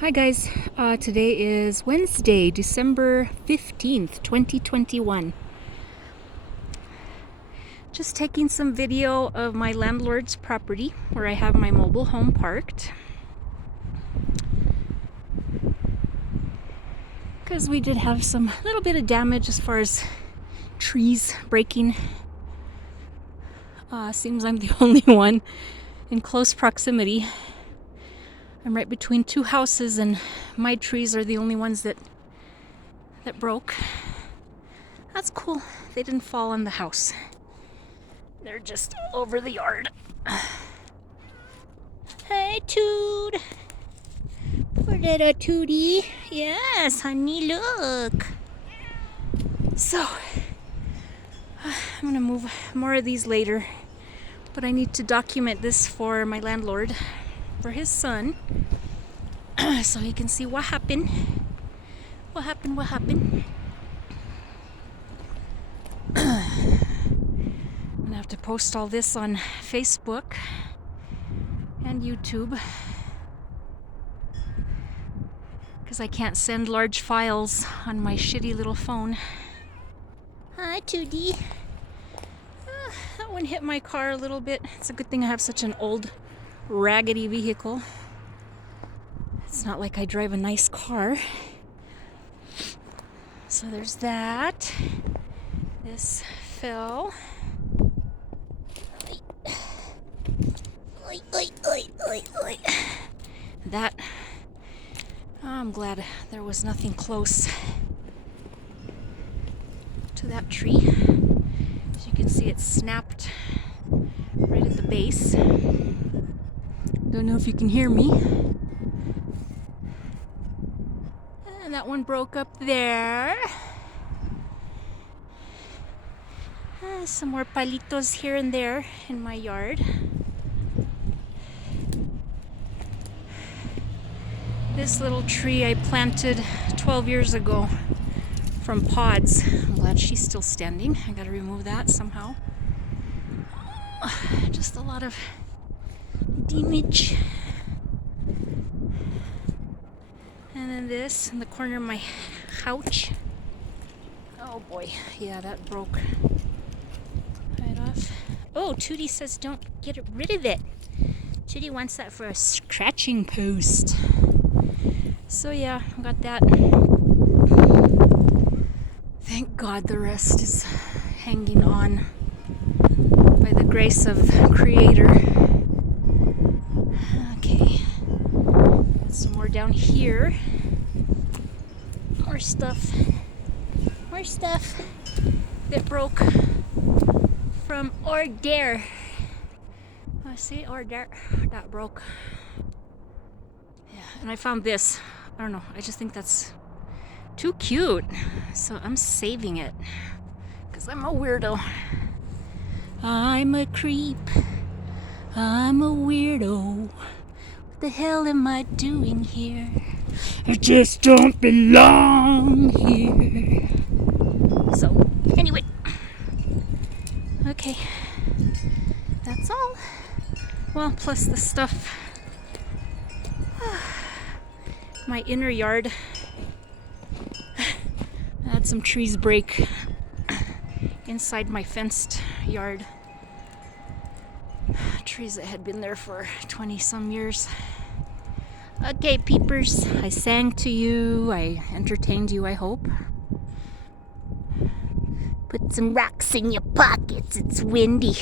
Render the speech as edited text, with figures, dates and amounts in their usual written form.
Hi guys, today is Wednesday, December 15th, 2021. Just taking some video of my landlord's property where I have my mobile home parked. Because we did have some little bit of damage as far as trees breaking. Seems I'm the only one in close proximity. I'm right between two houses and my trees are the only ones that broke. That's cool. They didn't fall on the house. They're just over the yard. Hey, Toot. Poor little Tootie. Yes, honey, look. So, I'm gonna move more of these later. But I need to document this for my landlord, for his son, so he can see what happened. What happened. I'm gonna have to post all this on Facebook and YouTube because I can't send large files on my shitty little phone. Hi, 2D. That one hit my car a little bit. It's a good thing I have such an old, raggedy vehicle. It's not like I drive a nice car. So there's that. This fell. Oi. That. I'm glad there was nothing close to that tree. As you can see, it snapped right at the base. Don't know if you can hear me. And that one broke up there. Some more palitos here and there in my yard. This little tree I planted 12 years ago from pods. I'm glad she's still standing. I gotta remove that somehow. Just a lot of damage. And then this in the corner of my couch. Oh boy, yeah, that broke right off. Oh, Tootie says don't get rid of it. Tootie wants that for a scratching post. So yeah, I got that. Thank God the rest is hanging on by the grace of Creator. Okay, got some more down here. More stuff that broke from order. See, order that broke. Yeah, and I found this. I don't know, I just think that's too cute. So I'm saving it because I'm a weirdo. I'm a creep. I'm a weirdo. What the hell am I doing here? I just don't belong here. So, anyway. Okay. That's all. Well, plus the stuff. My inner yard. I had some trees break inside my fenced yard. Trees that had been there for 20 some years. Okay, peepers, I sang to you, I entertained you, I hope. Put some rocks in your pockets, it's windy.